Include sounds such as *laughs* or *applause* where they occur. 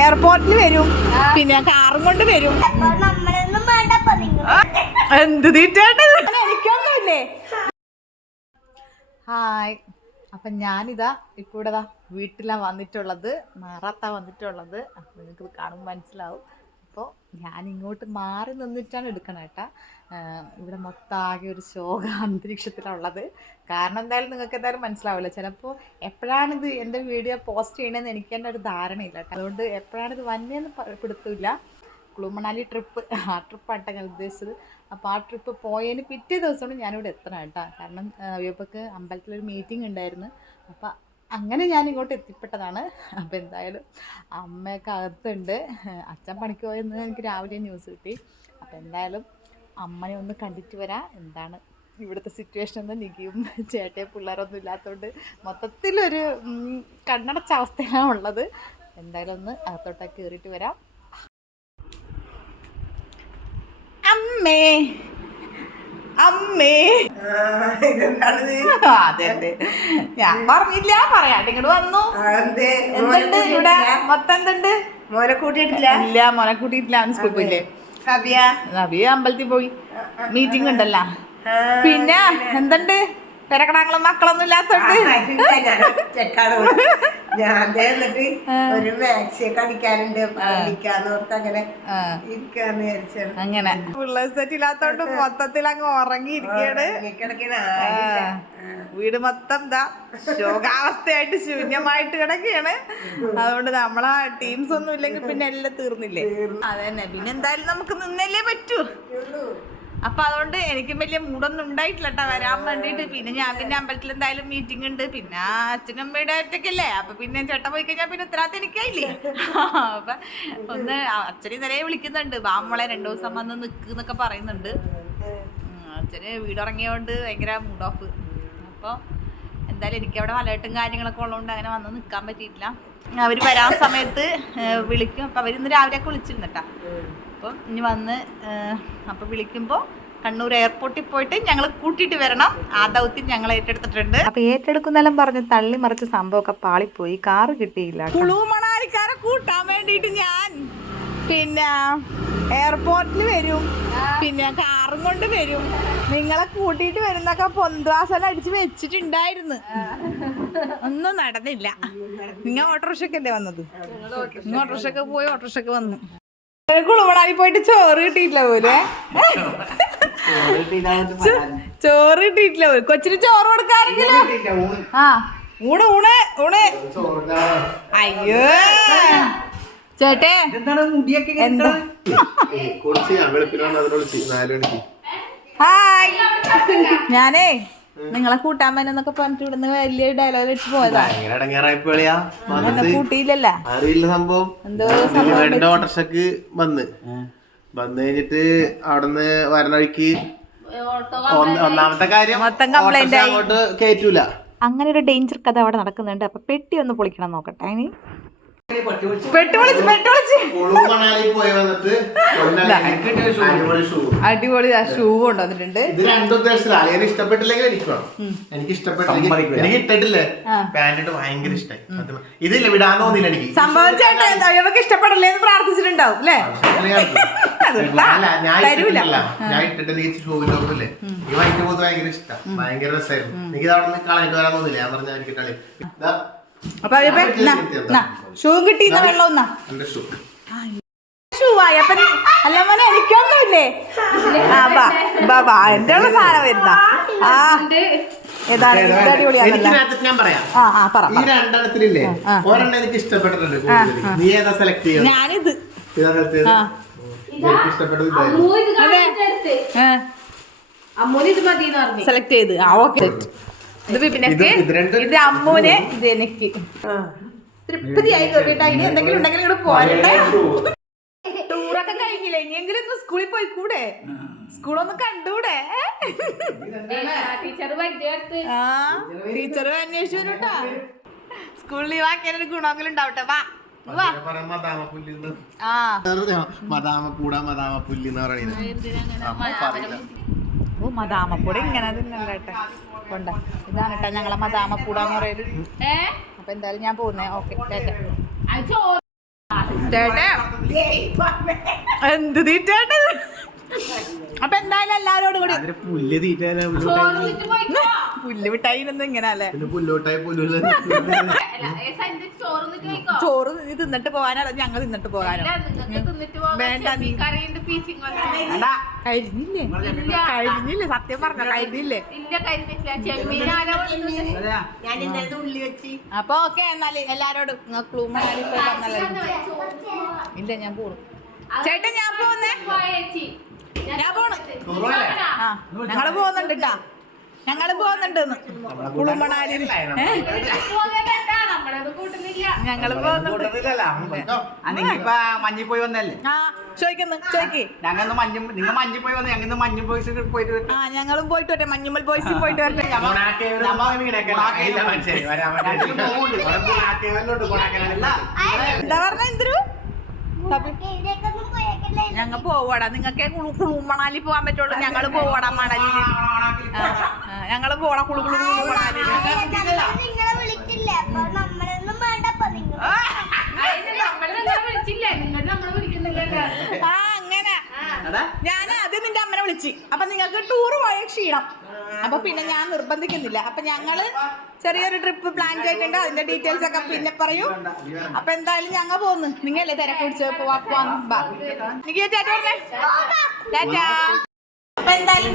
എയർപോർട്ടിൽ വരും. പിന്നെ കാറും കൊണ്ട് വരും. എന്ത് തീറ്റേണ്ടത് എനിക്കൊന്നുമില്ലേ? ഹായ്. അപ്പം ഞാനിതാ ഇക്കൂടെതാ ഇതാ വീട്ടിലാണ് വന്നിട്ടുള്ളത്. മാറാത്താ വന്നിട്ടുള്ളത്. അപ്പം നിങ്ങൾക്ക് കാണുമ്പോൾ മനസ്സിലാവും. അപ്പോൾ ഞാൻ ഇങ്ങോട്ട് മാറി നിന്നിട്ടാണ് എടുക്കണം കേട്ടാ ഇവിടെ മൊത്തം ആകെ ഒരു ശോക *laughs* അന്തരീക്ഷത്തിലുള്ളത്. കാരണം എന്തായാലും നിങ്ങൾക്ക് എന്തായാലും മനസ്സിലാവില്ല ചിലപ്പോൾ എപ്പോഴാണിത് എന്റെ വീഡിയോ പോസ്റ്റ് ചെയ്യണമെന്ന് എനിക്ക് തന്നെ ഒരു ധാരണയില്ല കേട്ടോ അതുകൊണ്ട് എപ്പോഴാണിത് വന്നെന്ന് പിടുത്തമില്ല. കുളുമണാലി ട്രിപ്പ് ആ ട്രിപ്പാണ് ഞാൻ ഉദ്ദേശിച്ചത്. അപ്പോൾ ആ ട്രിപ്പ് പോയതിന് പിറ്റേ ദിവസമാണ് ഞാനിവിടെ എത്തണം കേട്ടോ കാരണം അയ്യപ്പക്ക് അമ്പലത്തിലൊരു മീറ്റിംഗ് ഉണ്ടായിരുന്നു. അപ്പോൾ അങ്ങനെ ഞാൻ ഇങ്ങോട്ട് എത്തിപ്പെട്ടതാണ്. അപ്പോൾ എന്തായാലും അമ്മയൊക്കെ അകത്തുണ്ട്. അച്ഛൻ പണിക്ക് പോയെന്ന് എനിക്ക് രാവിലെ ന്യൂസ് കിട്ടി. അപ്പോൾ എന്തായാലും അമ്മനെ ഒന്ന് കണ്ടിട്ട് വരാം. എന്താണ് ഇവിടുത്തെ സിറ്റുവേഷൻ എന്ന് നികിയും ചേട്ടയും പിള്ളേരൊന്നും ഇല്ലാത്തതുകൊണ്ട് മൊത്തത്തിലൊരു കണ്ണടച്ച അവസ്ഥയാണ് ഉള്ളത്. എന്തായാലും ഒന്ന് അകത്തോട്ടൊക്കെ കയറിയിട്ട് വരാം. അമ്മേ! അമ്മേ. അതെ അതെ ഞാൻ പറഞ്ഞില്ല പറയാണ്ട് ഇങ്ങോട്ട് വന്നു. എന്തുണ്ട് ഇവിടെ? മൊത്തം എന്തുണ്ട്? മോനെ കൂട്ടിയിട്ടില്ല? ഇല്ല മോനെ കൂട്ടിയിട്ടില്ല അവൻ സ്കൂളിൽ പോയില്ലേ? സബിയ നബിയ അമ്പലത്തിൽ പോയി. മീറ്റിംഗ് ഉണ്ടല്ല. പിന്നെ? എന്തുണ്ട്? പെരക്കണങ്ങളും മക്കളൊന്നും ഇല്ലാത്തോണ്ട്. ഞാൻ എന്നിട്ട് ഒരു മാക്സി ഒക്കെ അടിക്കാനുണ്ട്. അങ്ങനെ ഇരിക്കാന്ന് വിചാരിച്ചാണ്. അങ്ങനെ. പിള്ളേർ സെറ്റ് ഇല്ലാത്തോണ്ട് മൊത്തത്തിൽ അങ്ങ് ഉറങ്ങിയിരിക്കുകയാണ് കിടക്കണ വീട് മൊത്തം ദാ ശോകാവസ്ഥയായിട്ട് ശൂന്യമായിട്ട് കിടക്കുകയാണ് അതുകൊണ്ട് നമ്മളാ ടീംസ് ഒന്നും ഇല്ലെങ്കിൽ പിന്നെ എല്ലാം തീർന്നില്ലേ? അതന്നെ. പിന്നെ എന്തായാലും നമുക്ക് നിന്നല്ലേ പറ്റൂ. അപ്പൊ അതുകൊണ്ട് എനിക്കും വലിയ മൂടൊന്നും ഉണ്ടായിട്ടില്ല കേട്ടോ വരാൻ വേണ്ടിട്ട് പിന്നെ ഞാൻ പിന്നെ അമ്പലത്തിൽ എന്തായാലും മീറ്റിംഗ് ഉണ്ട്. പിന്നെ അച്ഛനും അമ്മയുടെ ഒറ്റയ്ക്കല്ലേ? അപ്പൊ പിന്നെ ചേട്ടൻ പോയി കഴിഞ്ഞാൽ പിന്നെ ഉത്തരവാദിത്തം എനിക്കായില്ലേ? അപ്പൊ ഒന്ന് അച്ഛനെ നിലയെ വിളിക്കുന്നുണ്ട്. വാമോളെ രണ്ടു ദിവസം വന്ന് നിൽക്കുന്നൊക്കെ പറയുന്നുണ്ട്. അച്ഛന് വീടിറങ്ങിയോണ്ട് ഭയങ്കര മൂഡ് ഓഫ് അപ്പോൾ എന്തായാലും എനിക്ക് അവിടെ വലയിട്ടും കാര്യങ്ങളൊക്കെ ഉള്ളതുകൊണ്ട് അങ്ങനെ വന്ന് നിൽക്കാൻ പറ്റിയിട്ടില്ല. അവർ വരാൻ സമയത്ത് വിളിക്കും. അപ്പം അവരിന്ന് രാവിലെയൊക്കെ വിളിച്ചിരുന്നട്ടാ അപ്പം ഇനി വന്ന് അപ്പം വിളിക്കുമ്പോൾ കണ്ണൂർ എയർപോർട്ടിൽ പോയിട്ട് ഞങ്ങൾ കൂട്ടിയിട്ട് വരണം. ആ ദൗത്യം ഞങ്ങൾ ഏറ്റെടുത്തിട്ടുണ്ട്. അപ്പൊ ഏറ്റെടുക്കുന്നെല്ലാം പറഞ്ഞ് തള്ളി മറിച്ച സംഭവമൊക്കെ പാളിപ്പോയി. കാറ് കിട്ടിയില്ല കുളു മണാലിക്കാരെ കൂട്ടാൻ വേണ്ടിയിട്ട് ഞാൻ പിന്നെ എയർപോർട്ടിൽ വരും. പിന്നെ കാറും കൊണ്ട് വരും. നിങ്ങളെ കൂട്ടിയിട്ട് വരുന്നൊക്കെ പൊന്തുവാസല അടിച്ച് വെച്ചിട്ടുണ്ടായിരുന്നു. ഒന്നും നടന്നില്ല. നിങ്ങൾ ഓട്ടോറിക്ഷക്കല്ലേ വന്നത്? നിങ്ങൾ ഓട്ടോറിക്ഷക്ക് പോയി ഓട്ടോറിക്ഷക്ക് വന്നു. കുളുമണാലി പോയിട്ട് ചോറ് കിട്ടിയിട്ടില്ല പോലെ ചോറ് കിട്ടിയിട്ടില്ല പോലെ കൊച്ചിന് ചോറ് കൊടുക്കാറെങ്കിലും ആ ഊണ് ഊണ് ഊണ്. അയ്യോ. ചേട്ടേ. എന്താ? ഹായ്. ഞാനേ നിങ്ങളെ കൂട്ടാൻ പറ്റുന്നൊക്കെ പറഞ്ഞിട്ട് ഇവിടുന്ന് വലിയ ഡയലോഗ് ഇട്ട് പോയതാ. ഭയങ്കര ഇടങ്ങേറായപ്പോളിയാ എന്നെ വന്നിട്ട് കൂട്ടിയില്ലല്ലോ. അറിയില്ല സംഭവം. എന്തോ രണ്ട് ഓട്ടർഷക്ക് വന്ന്. വന്നു കഴിഞ്ഞിട്ട് അവിടുന്ന് വരണ വഴിക്ക് ഒന്ന് ഒന്നാമത്തെ കാര്യം. അങ്ങോട്ട് കേറ്റൂല. അങ്ങനെ ഒരു ഡേഞ്ചർ കഥ അവിടെ നടക്കുന്നുണ്ട്. അപ്പൊ പെട്ടി ഒന്ന് പൊളിക്കണം നോക്കട്ടെ. ഇനി പെട്ടി പൊളിച്ച് പെട്ടി പൊളിച്ച് കുളു മണാലി പോയി വന്നിട്ട് അടിപൊളി ഷൂ. കൊണ്ടുവന്നിട്ടുണ്ട്. ഇത് അളിയന് ഇഷ്ടപ്പെട്ടില്ലെങ്കിൽ എനിക്ക് വേണം. എനിക്ക് ഇഷ്ടപ്പെട്ടില്ലെങ്കിൽ എനിക്ക് ഇട്ടിട്ടില്ലേ? പാന്റ് ഇട്ട് ഭയങ്കര ഇഷ്ടമായി സത്യം പറഞ്ഞാ. ഇതില്ല വിടാൻ തോന്നില്ല എനിക്ക്. സംഭവം ചേട്ടാ ഇഷ്ടപ്പെടല്ലേ എന്ന് പ്രാർത്ഥിച്ചിട്ടുണ്ടാവും അല്ലേ? *laughs* ഞാൻ ഇട്ടിട്ട് നീ ഷൂവിന്റെ ഈ വൈറ്റ് ഭയങ്കര ഇഷ്ടം. ഭയങ്കര രസമായിരുന്നു. എനിക്ക് ഇത് അവിടെ നിന്ന് കളഞ്ഞിട്ട് വരാൻ തോന്നില്ല ഞാൻ പറഞ്ഞ എനിക്ക് കളി ഇതാ. അപ്പൊ ഷൂ കിട്ടിയിരുന്ന വെള്ളം ഒന്നാ? ഷൂ. ആയി അപ്പൊ അല്ല മോനെ എനിക്കൊന്നുമില്ലേ ആ ബാ ബാ ബാ എന്റെ ഉള്ള സാധനം വരുന്ന. ആ ഏതാണ്? ഇത് അടിപൊളിയാണല്ലോ. എനിക്കിനകത്ത് ഞാൻ പറയാം. ആ ആ പറ ഈ രണ്ടെണ്ണത്തിലില്ലേ? ഒരെണ്ണം എനിക്ക് ഇഷ്ടപ്പെട്ടിട്ടുണ്ട് കൂടുതൽ നീ ഏതാ സെലക്ട് ഞാനിത്. ഇതാ സെലക്ട് ചെയ്തത്? എനിക്ക് ഇഷ്ടപ്പെട്ടത് ഇതായിരുന്നു. അമ്മൂ ഇത് കാണിച്ചെടുത്ത്. അമ്മൂന് ഇത് മതി എന്ന് പറഞ്ഞു. സെലക്ട് ചെയ്ത്. ആ ഓക്കെ. ഇത് ഇത് ഇത് രണ്ട് ഇത് അമ്മൂന് ഇത്. എനിക്ക്. തൃപ്തിയായി കേട്ടോ ഇനി എന്തെങ്കിലും ഉണ്ടെങ്കിൽ ഇങ്ങോട്ട് പോരട്ടെ ടൂറൊക്കെ കഴിഞ്ഞില്ലേ ഇനിയെങ്കിലും ഒന്ന് സ്കൂളിൽ പോയി കൂടെ സ്കൂളൊന്ന് കണ്ടൂടെ? ആ ടീച്ചർ അന്വേഷിച്ചു വരൂട്ടാ. സ്കൂളിൽ ലീവാക്കിയാൽ ഗുണമെങ്കിലും ഉണ്ടാവട്ടെ. വാ മദാമപ്പുല്ല് എന്ന്. പറയുന്നത്. ഓ മദാമപ്പൂടെ ഇങ്ങനെ തിന്നല്ലേട്ടെ കൊണ്ട. ഇതാണ് കേട്ടോ ഞങ്ങളെ മദാമപ്പൂട എന്ന് പറയുന്നത്. ഏ? അപ്പൊ എന്തായാലും ഞാൻ പോകുന്നേ. ഓക്കെ എന്ത് തീറ്റാണ് അപ്പൊ എന്തായാലും എല്ലാരോടും കൂടി അതിന് പുല്ല് പുല്ല് വിട്ടായിരുന്നു ഇങ്ങനെ അല്ലേ? പിന്നെ പുല്ലോട്ടായി പുല്ലുള്ള ചോറ് തിന്നിട്ട് നീ പോകാനോ? ഞങ്ങൾ തിന്നിട്ട് പോകാനോ വേണ്ട, നീ-. കഴിഞ്ഞില്ലേ സത്യം പറഞ്ഞ കഴിഞ്ഞില്ലേ അപ്പൊ ഓക്കെ എന്നാൽ എല്ലാരോടും ക്ലൂ ഇല്ല ഞാൻ പോകും ചേട്ടൻ ഞാൻ ചേച്ചി. ഞാൻ പോണു. കുറവല്ലേ? ആ ഞങ്ങൾ പോകുന്നുണ്ട് കേട്ടാ ഞങ്ങൾ പോകുന്നുണ്ട് കുളുമണാലിൽ ഞങ്ങൾ പോകുന്നുണ്ട്. മഞ്ഞി മഞ്ഞിൽ പോയി വന്നല്ലേ ആ ചോദിക്കുന്നു ചോദിക്ക്. ഞങ്ങൾ മഞ്ഞ നിങ്ങൾ മഞ്ഞിൽ പോയി വന്ന് ഞങ്ങൾ മഞ്ഞ ബോയ്സ് പോയിട്ട് ആ ഞങ്ങളും പോയിട്ട് വരട്ടെ. മഞ്ഞുമ്മൽ ബോയ്സിൽ പോയിട്ട് വരട്ടെ. എന്താ പറഞ്ഞ എന്തൊരു? ഞങ്ങൾ പോവാടാ. നിങ്ങൾക്ക് കുളുമണാലി പോവാൻ പറ്റുള്ളൂ. ഞങ്ങൾ പോവാടാ മണാലി ഞങ്ങൾ പോടാ. കുളു കുളു കുളു മണാലി ആ അങ്ങനെ. ഞാൻ ആദ്യം നിന്റെ അമ്മനെ വിളിച്ച്. അപ്പൊ നിങ്ങൾക്ക് ടൂർ പോയ ക്ഷീണം. അപ്പൊ പിന്നെ ഞാൻ നിർബന്ധിക്കുന്നില്ല. അപ്പൊ ഞങ്ങൾ ചെറിയൊരു ട്രിപ്പ് പ്ലാൻ ചെയ്തിട്ടുണ്ട്. അതിന്റെ ഡീറ്റെയിൽസ് ഒക്കെ പിന്നെ പറയൂ. അപ്പൊ എന്തായാലും ഞങ്ങൾ പോന്ന്. നിങ്ങളല്ലേ തിരക്ക് പിടിച്ച് പോവാ അപ്പൊ എന്തായാലും